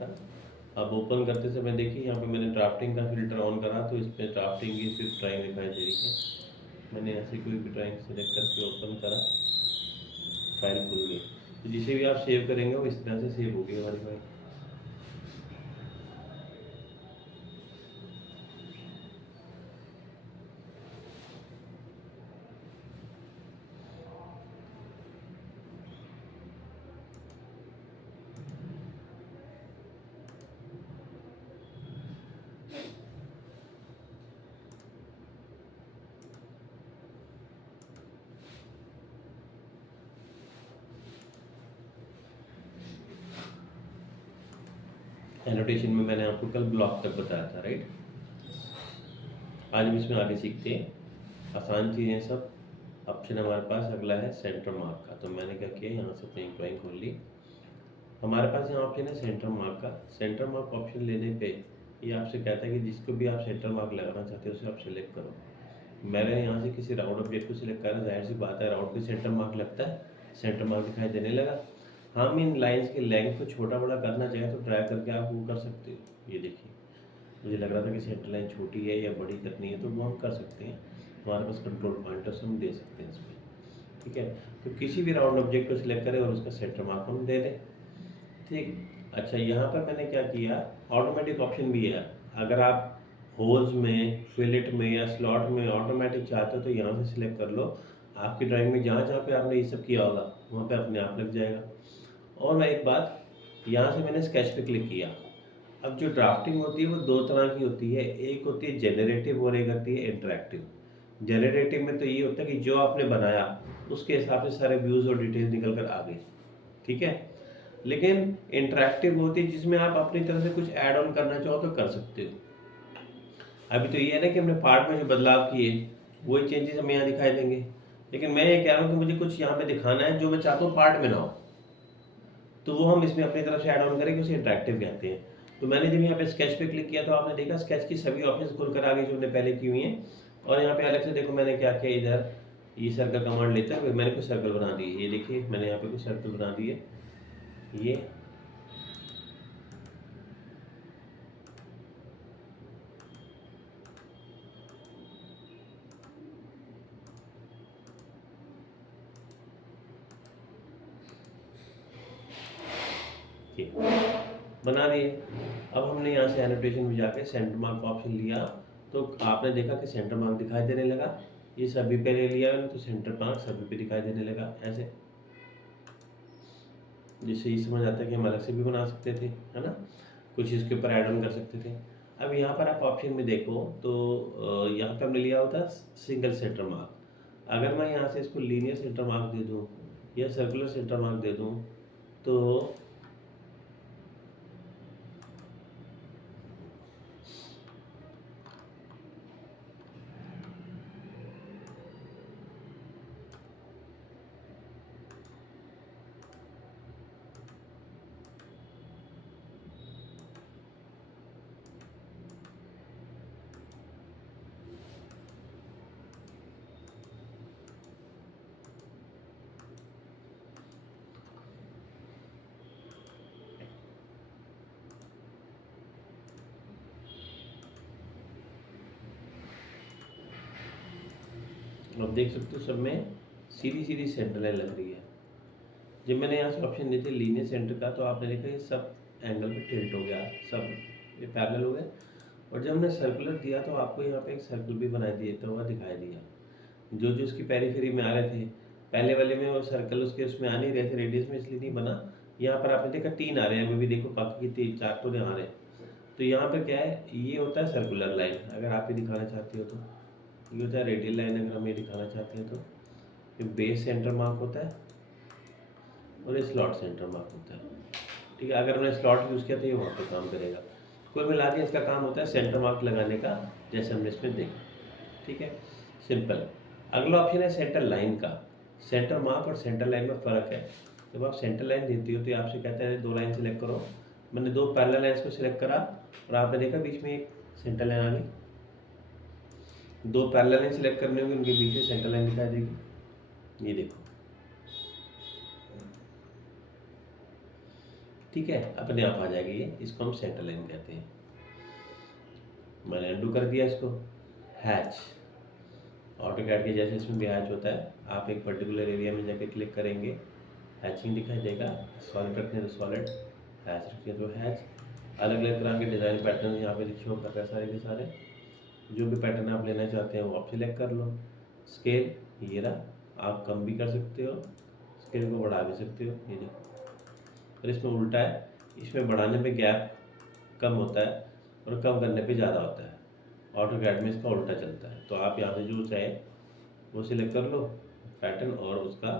था। अब ओपन करते समय देखिए यहाँ पे मैंने ड्राफ्टिंग का फिल्टर ऑन करा तो इस पर ड्राफ्टिंग की सिर्फ ड्राइंग दिखाई दे रही है। मैंने ऐसे कोई भी ड्राइंग सेलेक्ट करके ओपन करा, फाइल खुल गई। तो जिसे भी आप सेव करेंगे वो इस तरह से सेव होगी हमारी फाइल। एनोटेशन में मैंने आपको कल ब्लॉक तक बताया था, राइट। आज हम इसमें आगे सीखते हैं। आसान चीज़ें सब। ऑप्शन हमारे पास अगला है सेंटर मार्क का। तो मैंने क्या किया, यहाँ से अपनी ड्राइंग खोल ली। हमारे पास यहाँ ऑप्शन है सेंटर मार्क का। सेंटर मार्क ऑप्शन लेने पे ये आपसे कहता है कि जिसको भी आप सेंटर मार्क लगाना चाहते हो उसे आप सेलेक्ट करो। मैंने यहाँ से किसी राउंड ऑब्जेक्ट को सिलेक्ट करा, जाहिर सी बात है राउंड पे सेंटर मार्क लगता है, सेंटर मार्क दिखाई देने लगा। हम इन लाइंस की लेंथ को छोटा बड़ा करना चाहें तो ड्रैग करके आप वो कर सकते हो। ये देखिए, मुझे लग रहा था कि सेंटर लाइन छोटी है या बड़ी करनी है तो वो हम कर सकते हैं। हमारे पास कंट्रोल पॉइंटर्स हम दे सकते हैं इसमें, ठीक है। तो किसी भी राउंड ऑब्जेक्ट को सिलेक्ट करें और उसका सेंटर मार्क हम दे दें, ठीक। अच्छा, यहाँ पर मैंने क्या किया, ऑटोमेटिक ऑप्शन भी है। अगर आप होल्स में, फिलेट में या स्लॉट में ऑटोमेटिक चाहते हो तो यहाँ से सिलेक्ट कर लो। आपकी ड्राइंग में जहाँ जहाँ पे आपने ये सब किया होगा वहाँ पे अपने आप लग जाएगा। और मैं एक बात, यहाँ से मैंने स्केच पे क्लिक किया। अब जो ड्राफ्टिंग होती है वो दो तरह की होती है, एक होती है जेनरेटिव और एक होती है इंटरेक्टिव। जेनरेटिव में तो ये होता है कि जो आपने बनाया उसके हिसाब से सारे व्यूज़ और डिटेल्स निकल कर आ गए, ठीक है। लेकिन इंटरेक्टिव होती है जिसमें आप अपनी तरफ से कुछ ऐड ऑन करना चाहो तो कर सकते हो। अभी तो ये है ना कि हमने पार्ट में जो बदलाव किए वही चेंजेस हमें यहाँ दिखाई देंगे, लेकिन मैं ये कह रहा हूँ कि मुझे कुछ यहाँ पे दिखाना है जो मैं चाहता हूँ पार्ट में ना हो, तो वो हम इसमें अपनी तरफ से ऐड ऑन करेंगे, उसे इंटरेक्टिव कहते हैं। तो मैंने जब यहाँ पे स्केच पे क्लिक किया तो आपने देखा स्केच की सभी ऑप्शंस खुलकर आ गई जो हमने पहले की हुई हैं। और यहाँ पे अलग से देखो मैंने क्या किया, इधर ये सर्कल कमांड लेते हुए मैंने कुछ सर्कल बना दिए। ये देखिए मैंने यहाँ पे कुछ सर्कल बना दिए। ये ये बना दिए। अब हमने यहाँ से एनोटेशन में जाके सेंटर मार्क का ऑप्शन लिया तो आपने देखा कि सेंटर मार्क दिखाई देने लगा। ये सभी पे ले लिया मैंने तो सेंटर मार्क सभी पे दिखाई देने लगा ऐसे। जिससे ये समझ आता है कि हम अलग से भी बना सकते थे, है ना, कुछ इसके ऊपर ऐड ऑन कर सकते थे। अब यहाँ पर आप ऑप्शन में देखो तो यहाँ पे हमने लिया होता सिंगल सेंटर मार्क। अगर मैं यहाँ से इसको लीनियर सेंटर मार्क दे दूँ या सर्कुलर सेंटर मार्क दे दूँ तो आप देख सकते हो सब में सीधी सीधी सेंटर लाइन लग रही है। जब मैंने यहाँ से ऑप्शन दिए थे लीनियर सेंटर का तो आपने देखा ये सब एंगल पे टिल्ट हो गया, सब ये पैरेलल हो गए। और जब हमने सर्कुलर दिया तो आपको यहाँ पे एक सर्कल भी बनाई देता हुआ दिखाई दिया, जो जो उसकी पेरीफेरी में आ रहे थे। पहले वाले में वो सर्कल उसके उसमें आ नहीं रहे थे रेडियस में, इसलिए नहीं बना। यहाँ पर आपने देखा 3 आ रहे हैं, अभी भी देखो बाकी की 4 तो नहीं आ रहे। तो यहाँ पर क्या है, ये होता है सर्कुलर लाइन अगर आप ये दिखाना चाहते हो तो, ये होता है रेडियल लाइन अगर हम ये दिखाना चाहते हैं तो। ये बेस सेंटर मार्क होता है और ये स्लॉट सेंटर मार्क होता है, ठीक है। अगर हमने स्लॉट यूज़ किया तो ये वहाँ पर काम करेगा। कुल मिला के इसका काम होता है सेंटर मार्क लगाने का, जैसे हमने इसमें देखा, ठीक है, सिंपल। अगला ऑप्शन है सेंटर लाइन का। सेंटर मार्क और सेंटर लाइन में फ़र्क है। जब आप सेंटर लाइन देती हो तो आपसे कहते हैं 2 लाइन सेलेक्ट करो। मैंने 2 पैरेलल लाइन्स को सिलेक्ट करा और आपने देखा बीच में एक सेंटर लाइन आ गई। 2 पैरेलल लाइन सेलेक्ट करने होंगे, उनके बीच में सेंटर लाइन दिखाई देगी। ये देखो, ठीक है, अपने आप आ जाएगी ये, इसको हम सेंटर लाइन कहते हैं। मैंने अंडू कर दिया इसको। हैच, ऑटोकैड के जैसे इसमें भी हैच होता है, आप एक पर्टिकुलर एरिया में जाके क्लिक करेंगे, हैचिंग दिखाई देगा। सॉलिड रखते हैं तो सॉलिड, हैच रखते हैं तो हैच। अलग अलग तरह के डिज़ाइन पैटर्न यहाँ पे शो कर रहे हैं सारे के सारे। जो भी पैटर्न आप लेना चाहते हैं वो आप सिलेक्ट कर लो। स्केल ये रहा, आप कम भी कर सकते हो, स्केल को बढ़ा भी सकते हो, ये देखो। और इसमें उल्टा है, इसमें बढ़ाने पे गैप कम होता है और कम करने पे ज़्यादा होता है। ऑटोकैड में इसका उल्टा चलता है। तो आप यहाँ से जो चाहे वो सिलेक्ट कर लो पैटर्न, और उसका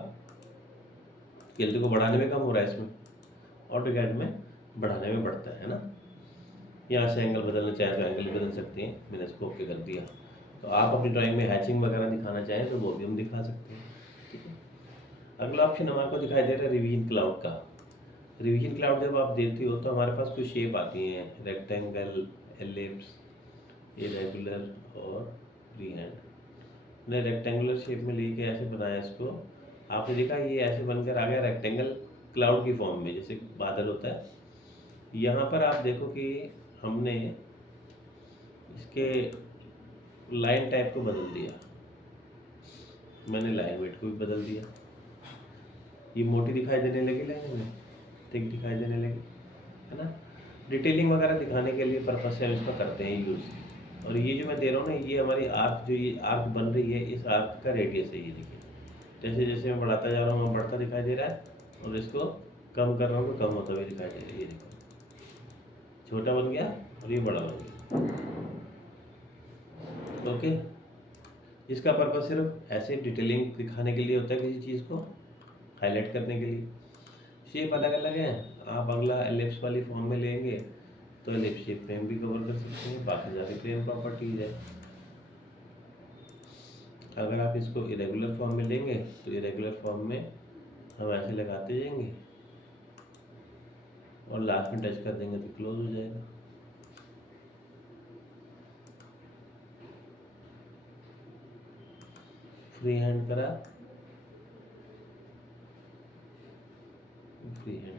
स्केल देखो बढ़ाने में कम हो रहा है, इसमें ऑटोकैड में बढ़ाने में बढ़ता है ना। यहाँ से एंगल बदलना चाहे तो एंगल बदल सकते हैं, मैंने इसको ओके कर दिया। तो आप अपनी ड्राइंग में हैचिंग वगैरह दिखाना चाहें तो वो भी हम दिखा सकते हैं, ठीक है। अगला ऑप्शन हमारे को दिखाई दे रहा है रिवीजन क्लाउड का। रिवीजन क्लाउड जब आप देती हो तो हमारे पास कुछ शेप आती हैं, रेक्टेंगल, एलिप्स, इरेगुलर और फ्री हैंड। मैंने रेक्टेंगुलर शेप में लेके ऐसे बनाया इसको, आपने देखा ये ऐसे बनकर आ गया रेक्टेंगल क्लाउड की फॉर्म में, जैसे बादल होता है। यहाँ पर आप देखो कि हमने इसके लाइन टाइप को बदल दिया, मैंने लाइन वेट को भी बदल दिया। ये मोटी दिखाई देने लगी लाइन में, थिक दिखाई देने लगी, है ना। डिटेलिंग वगैरह दिखाने के लिए पर्पज से हम इसका करते हैं यूज़। और ये जो मैं दे रहा हूँ ना, ये हमारी आर्क, जो ये आर्क बन रही है, इस आर्क का रेडियस है, ये देखिए। जैसे जैसे मैं बढ़ाता जा रहा हूँ बढ़ता दिखाई दे रहा है, और इसको कम कर रहा हूँ तो कम होता हुआ दिखाई दे रहा है, ये देखो। छोटा बन गया और ये बड़ा बन गया। ओके, इसका पर्पज सिर्फ ऐसे डिटेलिंग दिखाने के लिए होता है, किसी चीज़ को हाईलाइट करने के लिए। शेप अलग अलग है, आप अगला एलिप्स वाली फॉर्म में लेंगे तो एलिप्स शेप फ्रेम भी कवर कर सकते हैं, बाकी सारी फ्रेम प्रॉपर्टीज है। अगर आप इसको इरेगुलर फॉर्म में लेंगे तो इरेगुलर फॉर्म में हम ऐसे लगाते जाएंगे और लास्ट में टच कर देंगे तो क्लोज हो जाएगा। फ्री हैंड करा, फ्री हैंड,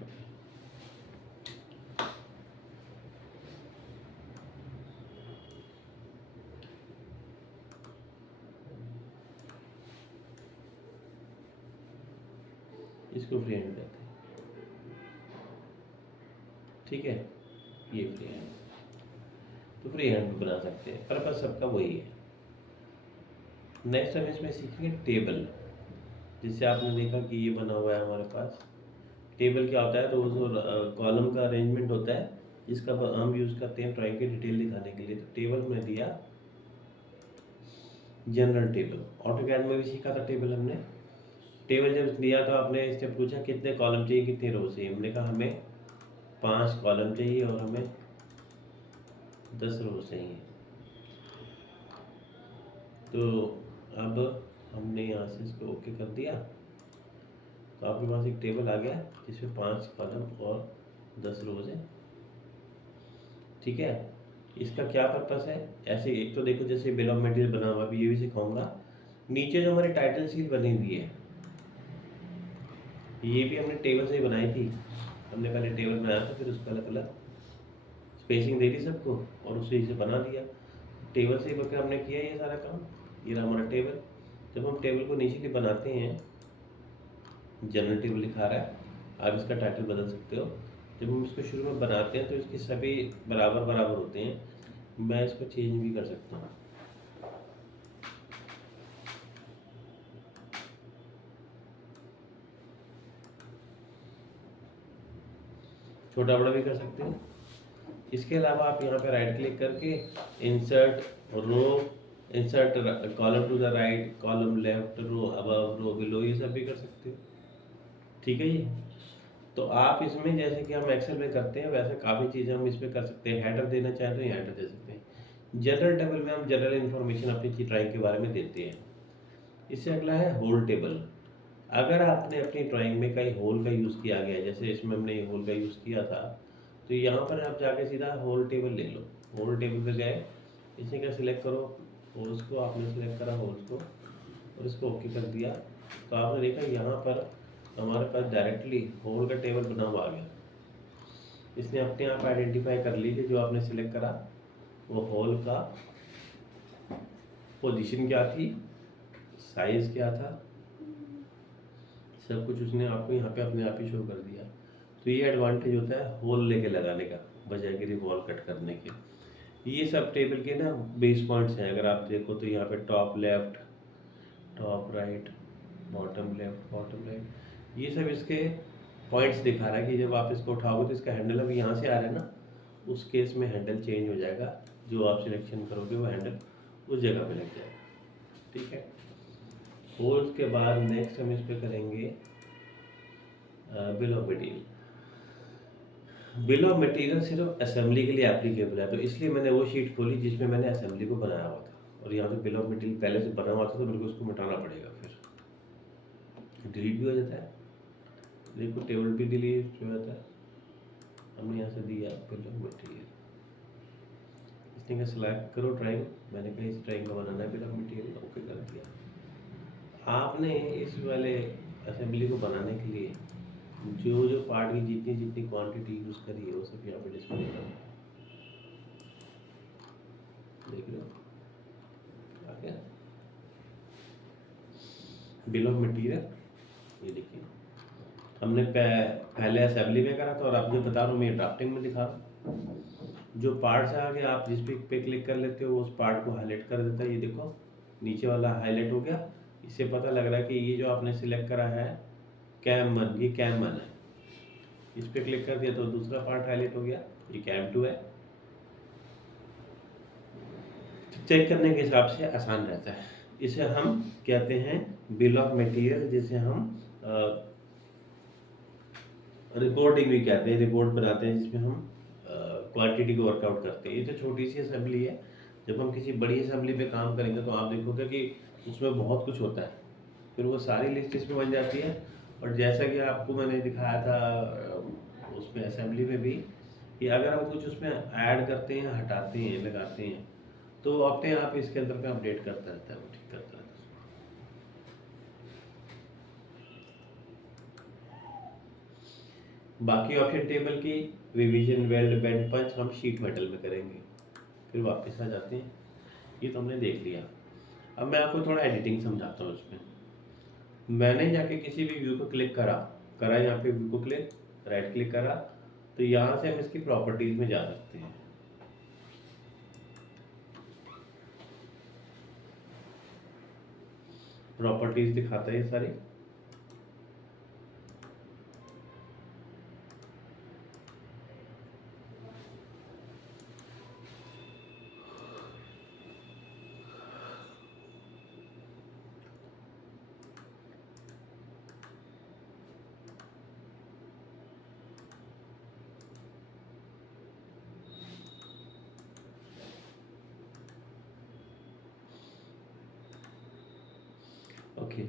इसको फ्री हैंड कहते हैं, ठीक है। ये फ्री हैंड, तो फ्री हैंड बना सकते हैं, पर्पज सबका वही है। नेक्स्ट हम इसमें सीखेंगे टेबल। जिससे आपने देखा कि ये बना हुआ है हमारे पास। टेबल क्या होता है, रोज और कॉलम का अरेंजमेंट होता है, जिसका हम यूज़ करते हैं ड्राइंग की डिटेल दिखाने के लिए। तो टेबल में दिया जनरल टेबल, ऑटोकैड में भी सीखा था टेबल हमने। टेबल जब दिया तो आपने इससे पूछा कितने कॉलम चाहिए, कितने रो चाहिए। हमने कहा हमें 5 कॉलम चाहिए और हमें 10 रो चाहिए। तो अब हमने यहाँ से इसको ओके कर दिया, तो आपके पास एक टेबल आ गया जिसमें 5 कॉलम और 10 रोज है, ठीक है। इसका क्या पर्पस है, ऐसे एक तो देखो जैसे बिल ऑफ मटेरियल बना हुआ, अभी ये भी सिखाऊंगा। नीचे जो हमारी टाइटल शीट बनी हुई है, ये भी हमने टेबल से ही बनाई थी। हमने पहले टेबल बनाया था, फिर उसका अलग अलग स्पेसिंग दे दी सबको और उसे इसे बना दिया। टेबल से ही बनकर हमने किया ये सारा काम। ये रहा हमारा टेबल। जब हम टेबल को नीचे बनाते हैं, जनरल टेबल लिखा रहा है, आप इसका टाइटल बदल सकते हो। जब हम इसको शुरू में बनाते हैं तो इसके सभी बराबर बराबर होते हैं, मैं इसको चेंज भी कर सकता हूँ। छोटा बड़ा भी कर सकते हैं। इसके अलावा आप यहाँ पे राइट क्लिक करके insert row, insert column to the right, column left, row above, row below, ये सब भी कर सकते हो, ठीक है। ये तो आप इसमें जैसे कि हम एक्सेल में करते हैं वैसे काफ़ी चीज़ें हम इसमें कर सकते हैं। हेडर देना चाहें तो ये हेडर दे सकते हैं। जनरल टेबल में हम जनरल इन्फॉर्मेशन अपनी ड्राइंग के बारे में देते हैं। इससे अगला है होल टेबल। अगर आपने अपनी ड्राइंग में कहीं होल का यूज़ किया गया, जैसे इसमें हमने ये होल का यूज़ किया था, तो यहाँ पर आप जाके सीधा होल टेबल ले लो। होल टेबल पे गए, इसे क्या सिलेक्ट करो, होल्स को आपने सिलेक्ट करा, होल्स को, और इसको ओके कर दिया। तो आपने देखा यहाँ पर हमारे पास डायरेक्टली होल का टेबल बना हुआ आ गया। इसने अपने आप आइडेंटिफाई कर ली कि जो आपने सिलेक्ट करा वो होल का पोजीशन क्या थी, साइज क्या था, सब कुछ उसने आपको यहाँ पे अपने आप ही शो कर दिया। तो ये एडवांटेज होता है होल लेके लगाने का बजाय कि रिवॉल्व कट करने के। ये सब टेबल के ना बेस पॉइंट्स हैं। अगर आप देखो तो यहाँ पे top left, top right, bottom left, bottom right, ये सब इसके पॉइंट्स दिखा रहा है कि जब आप इसको उठाओगे तो इसका हैंडल अब यहाँ से आ रहा है ना, उस केस में हैंडल चेंज हो जाएगा। जो आप सिलेक्शन करोगे वो हैंडल उस जगह पे लग जाएगा। ठीक है। होल्स के बाद नेक्स्ट हम इस पे करेंगे bill of material. Bill of material सिर्फ असेंबली के लिए एप्लीकेबल है, तो इसलिए मैंने वो शीट खोली जिसमें मैंने असेंबली को बनाया हुआ था। और यहाँ पे बिल ऑफ मटेरियल पहले से बना हुआ था तो मेरे को उसको मिटाना पड़ेगा, फिर डिलीट भी हो जाता है। देखो टेबल भी डिलीट हो जाता है। हमने यहाँ से दिया बिल ऑफ मटेरियल, इसने कहा सिलेक्ट करो ड्राइंग, मैंने कहा इस ड्राइंग का बनाना है बिल ऑफ मटेरियल, ओके कर दिया। आपने इस वाले असेंबली को बनाने के लिए जो जो पार्ट की जितनी जितनी क्वांटिटी यूज़ करी है वो सब यहाँ पे डिस्प्ले करना है। देख रहे हो आ गया बिल ऑफ मटेरियल। ये देखिए हमने पहले असेंबली में करा था और अब जो बता रहा हूँ मैं ड्राफ्टिंग में दिखा रहा हूँ। जो पार्ट्स आगे आप जिस पे क्लिक कर लेते हो उस पार्ट को हाईलाइट कर देता है। ये देखो नीचे वाला हाईलाइट हो गया। इससे पता लग रहा है कि ये जो आपने सिलेक्ट करा है कैम 1, ये कैम 1 है। इस पे क्लिक कर दिया तो दूसरा पार्ट हाईलाइट हो गया, ये कैम 2 है। चेक करने के हिसाब से आसान रहता है। इसे हम कहते हैं बिल ऑफ मटेरियल, जिसे हम रिपोर्टिंग भी कहते हैं। रिपोर्ट बनाते हैं जिसमें हम क्वांटिटी को वर्कआउट करते हैं। ये तो छोटी सी असेंबली है। जब हम किसी बड़ी असेंबली पे काम करेंगे तो आप देखोगे कि उसमें बहुत कुछ होता है, फिर वो सारी लिस्ट इसमें बन जाती है। और जैसा कि आपको मैंने दिखाया था उसमें असेंबली में भी, कि अगर हम कुछ उसमें ऐड करते हैं, हटाते हैं, लगाते हैं, तो अपने आप इसके अंदर में अपडेट करता रहता है, वो ठीक करता रहता है। बाकी ऑप्शन टेबल की रिवीजन, वेल्ड, बेंड, पंच हम शीट मेटल में करेंगे। फिर वापस आ जाते हैं। ये तो हमने देख लिया। अब मैं आपको थोड़ा एडिटिंग समझाता हूँ इसमें। मैंने जाके किसी भी व्यू को क्लिक करा यहाँ पे व्यू को क्लिक, राइट क्लिक करा, तो यहाँ से हम इसकी प्रॉपर्टीज में जा सकते हैं। प्रॉपर्टीज दिखाता है ये सारी। ओके,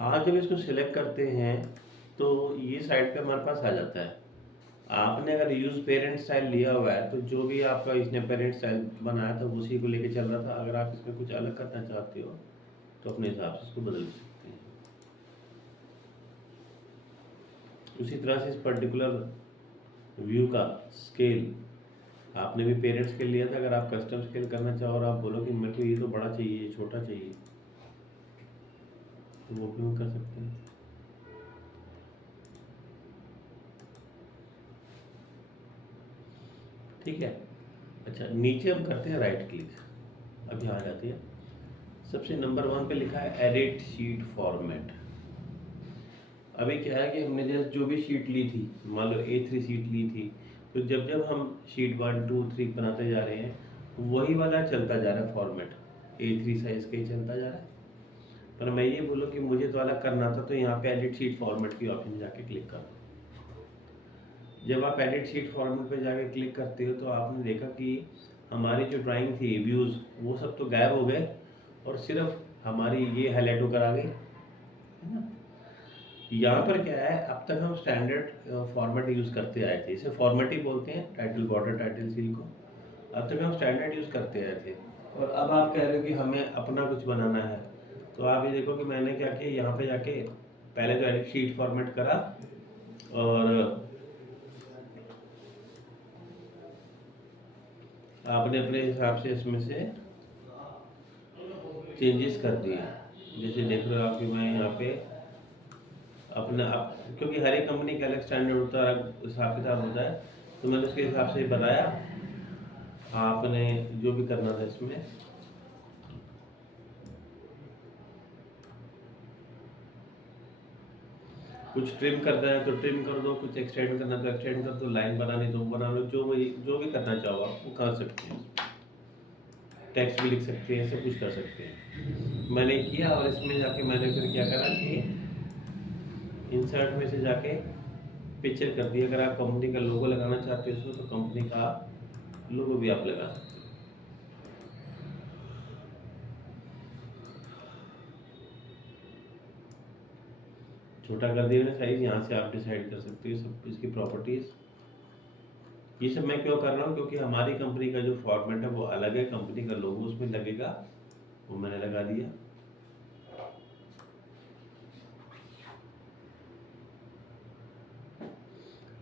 आज जब इसको सिलेक्ट करते हैं तो ये साइड पे हमारे पास आ जाता है। आपने अगर यूज पेरेंट स्टाइल लिया हुआ है तो जो भी आपका इसने पेरेंट स्टाइल बनाया था उसी को लेके चल रहा था। अगर आप इसमें कुछ अलग करना चाहते हो तो अपने हिसाब से इसको बदल सकते हैं। उसी तरह से इस पर्टिकुलर व्यू का स्केल आपने भी पेरेंट स्केल लिया था। अगर आप कस्टम स्केल करना चाहो और आप बोलो कि मेरे को ये तो बड़ा चाहिए, छोटा चाहिए, तो वो भी हम कर सकते हैं। ठीक है। अच्छा, नीचे हम करते हैं राइट क्लिक। अब यहाँ आ जाती है, सबसे नंबर 1 पे लिखा है एडिट शीट फॉर्मेट। अभी क्या है कि हमने जैसे जो भी शीट ली थी, मान लो A3 शीट ली थी, तो जब जब हम शीट 1, 2, 3 बनाते जा रहे हैं वही वाला चलता जा रहा है फॉर्मेट, A3 साइज का ही चलता जा रहा है। पर मैं ये बोलूँ कि मुझे तो अलग करना था, तो यहाँ पे एडिट शीट फॉर्मेट की ऑप्शन जाके क्लिक करो। जब आप एडिट शीट फॉर्मेट पे जाके क्लिक करते हो तो आपने देखा कि हमारी जो ड्राइंग थी, व्यूज़, वो सब तो गायब हो गए और सिर्फ हमारी ये हाईलाइट होकर आ गई, है ना। यहाँ पर क्या है, अब तक हम स्टैंडर्ड फॉर्मेट यूज़ करते आए थे, इसे फॉर्मेट ही बोलते हैं, टाइटल, बॉर्डर, टाइटल, सील को। अब तक हम स्टैंडर्ड यूज़ करते आए थे और अब आप कह रहे हो कि हमें अपना कुछ बनाना है। तो आप ये देखो कि मैंने क्या किया, यहाँ पे जाके पहले तो एडिट शीट फॉर्मेट करा और आपने अपने हिसाब से इसमें से चेंजेस कर दिए। जैसे देख रहे हो आप कि मैं यहाँ पे अपना क्योंकि हर एक कंपनी का अलग स्टैंडर्ड होता है, अलग हिसाब किताब होता है, तो मैंने उसके हिसाब से बताया। आपने जो भी करना था इसमें कुछ ट्रिम करना है तो ट्रिम कर दो, कुछ एक्सटेंड करना है तो एक्सटेंड कर दो, लाइन बनानी तो बना लो, जो भी करना चाहो आप वो कर सकते हैं। टेक्स्ट भी लिख सकते हैं, सब कुछ कर सकते हैं। मैंने किया और इसमें जाके मैंने फिर क्या करा कि इंसर्ट में से जाके पिक्चर कर दिया। अगर आप कंपनी का लोगो लगाना चाहते हो उसमें तो कंपनी का लोगो भी आप लगा सकते हो। छोटा कर दिया मैंने साइज, यहाँ से आप डिसाइड कर सकते हो सब इसकी प्रॉपर्टीज़। ये सब मैं क्यों कर रहा हूँ, क्योंकि हमारी कंपनी का जो फॉर्मेट है वो अलग है, कंपनी का लोगो उसमें लगेगा, वो मैंने लगा दिया।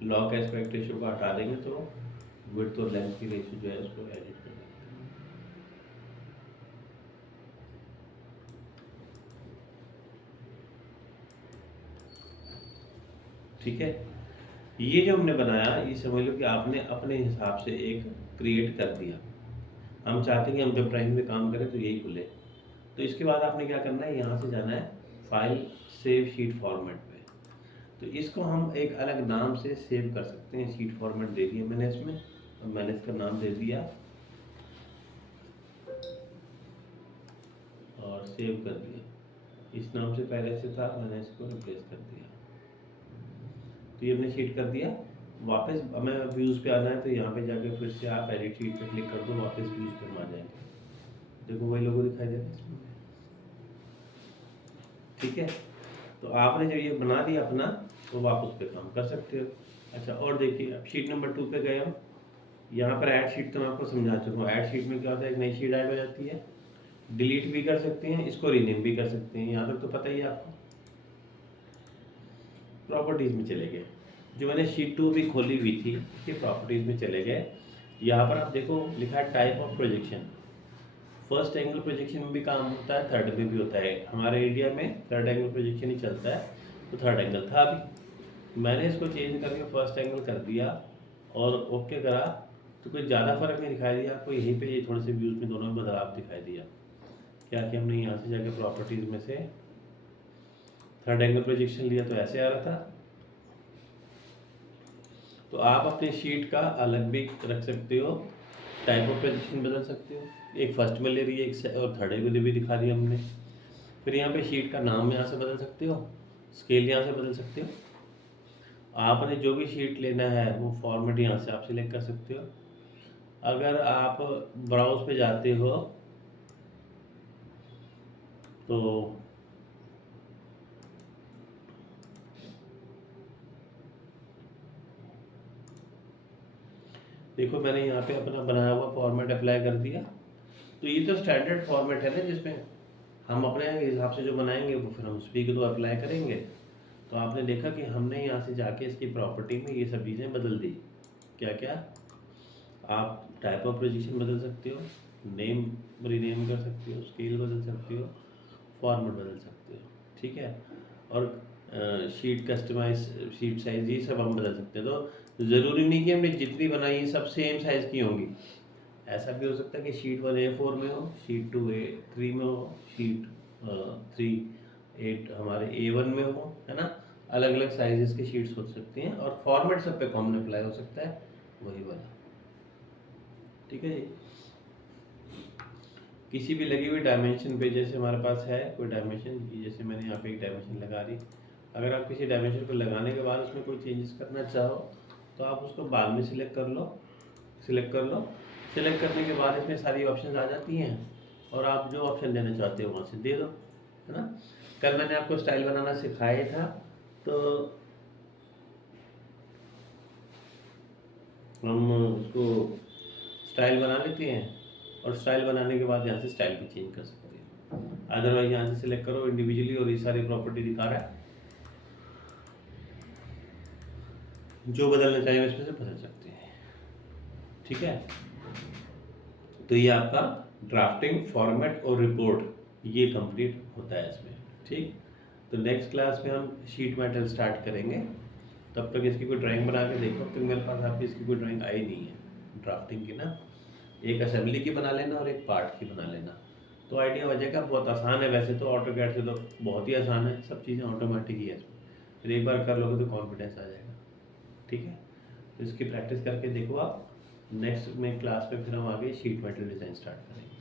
लॉक एस्पेक्ट रेशियो को हटा देंगे तो विड्थ और लेंथ की रेशियो जो है उसको एडिट कर देंगे। ठीक है, ये जो हमने बनाया ये समझ लो कि आपने अपने हिसाब से एक क्रिएट कर दिया। हम चाहते हैं कि हम जब ड्राइंग में काम करें तो यही खुले। तो इसके बाद आपने क्या करना है, यहाँ से जाना है फाइल सेव शीट फॉर्मेट पे। तो इसको हम एक अलग नाम से सेव कर सकते हैं। शीट फॉर्मेट दे दिया मैंने इसमें, और मैंने इसका नाम दे दिया और सेव कर दिया। इस नाम से पहले से था, मैंने इसको रिप्लेस कर दिया। तो ये हमने शीट कर दिया। वापस हमें व्यूज़ पे आना है तो यहाँ पे जाके फिर से आप एडिट शीट पे क्लिक कर दो, वापस व्यूज़ पे हम आ जाएंगे। देखो वही लोगो दिखाई दे रहा है इसमें। ठीक है, तो आपने जब ये बना दिया अपना तो वापस पे काम कर सकते हो। अच्छा, और देखिए अब शीट नंबर 2 पे गए हम। यहाँ पर ऐड शीट तो मैं आपको समझा चुका हूँ। ऐड शीट में क्या होता है, एक नई शीट ऐड हो जाती है, डिलीट भी कर सकते हैं, इसको रीनेम भी कर सकते हैं, यहाँ तक तो पता ही है आपको। प्रॉपर्टीज़ में चले गए, जो मैंने शीट 2 भी खोली हुई थी उसकी प्रॉपर्टीज़ में चले गए। यहाँ पर आप देखो लिखा है type of projection. First angle projection में भी काम होता है, थर्ड में भी होता है। हमारे इंडिया में थर्ड एंगल प्रोजेक्शन ही चलता है, तो थर्ड एंगल था अभी। मैंने इसको चेंज करके फर्स्ट एंगल कर दिया और ओके करा, तो कोई ज़्यादा फर्क नहीं दिखाई दिया आपको। यहीं पे ये थोड़े से व्यूज़ में दोनों में बदलाव दिखाई दिया। क्या कि हमने यहाँ से जाके प्रॉपर्टीज़ में से थर्ड एंगल प्रोजेक्शन लिया तो ऐसे आ रहा था। तो आप अपने शीट का अलग भी रख सकते हो, टाइप ऑफ प्रोजेक्शन बदल सकते हो। एक फर्स्ट में ले रही है, एक और थर्ड में भी दिखा दिया हमने। फिर यहाँ पे शीट का नाम यहाँ से बदल सकते हो, स्केल यहाँ से बदल सकते हो। आपने जो भी शीट लेना है वो फॉर्मेट यहाँ से आप सिलेक्ट कर सकते हो। अगर आप ब्राउज पे जाते हो तो देखो मैंने यहाँ पे अपना बनाया हुआ फॉर्मेट अप्लाई कर दिया। तो ये तो स्टैंडर्ड फॉर्मेट है ना, जिसमें हम अपने हिसाब से जो बनाएंगे वो फिर हम उस पर तो अप्लाई करेंगे। तो आपने देखा कि हमने यहाँ से जाके इसकी प्रॉपर्टी में ये सब चीज़ें बदल दी। क्या क्या, आप टाइप ऑफ पोजीशन बदल सकते हो, नेम रीनेम कर सकते हो, स्केल बदल सकते हो, फॉर्मेट बदल सकते हो। ठीक है, और शीट कस्टमाइज, शीट साइज, ये सब हम बदल सकते हैं। तो ज़रूरी नहीं कि हमने जितनी बनाई है सब सेम साइज़ की होंगी। ऐसा भी हो सकता है कि शीट 1 A4 में हो, शीट 2 A3 में हो, शीट 3 8 हमारे A1 में हो, है ना। अलग अलग साइजेस की शीट्स हो सकती हैं और फॉर्मेट सब पे कॉमन अप्लाई हो सकता है, वही वाला। ठीक है जी, किसी भी लगी हुई डायमेंशन पे, जैसे हमारे पास है कोई डायमेंशन, जैसे मैंने यहाँ पे एक डायमेंशन लगा दी। अगर आप किसी डायमेंशन को लगाने के बाद उसमें कोई चेंजेस करना चाहो तो आप उसको बाद में सिलेक्ट कर लो। सिलेक्ट करने के बाद इसमें सारी ऑप्शन आ जाती हैं और आप जो ऑप्शन देना चाहते हो वहाँ से दे दो, है ना। कल मैंने आपको स्टाइल बनाना सिखाया था, तो हम उसको स्टाइल बना लेते हैं और स्टाइल बनाने के बाद यहाँ से स्टाइल भी चेंज कर सकते हैं। अदरवाइज यहाँ से सिलेक्ट करो इंडिविजुअली और ये सारी प्रॉपर्टी दिखा रहा है, जो बदलना चाहिए इसमें से बदल सकते हैं। ठीक है, तो ये आपका ड्राफ्टिंग, फॉर्मेट और रिपोर्ट ये कंप्लीट होता है इसमें। ठीक, तो नेक्स्ट क्लास में हम शीट मेटल स्टार्ट करेंगे। तब तक इसकी कोई ड्राइंग बना के देखो, क्योंकि मेरे पास आपकी इसकी कोई ड्राइंग आई नहीं है ड्राफ्टिंग की ना। एक असेंबली की बना लेना और एक पार्ट की बना लेना, तो आइडिया हो जाएगा। बहुत आसान है वैसे तो, ऑटोकैड से तो बहुत ही आसान है, सब चीज़ें ऑटोमेटिक ही है इसमें। फिर एक बार कर लोगे तो कॉन्फिडेंस आ जाएगा। ठीक है, तो इसकी प्रैक्टिस करके देखो आप। नेक्स्ट में क्लास में फिर हम आगे शीट मेटल डिज़ाइन स्टार्ट करेंगे।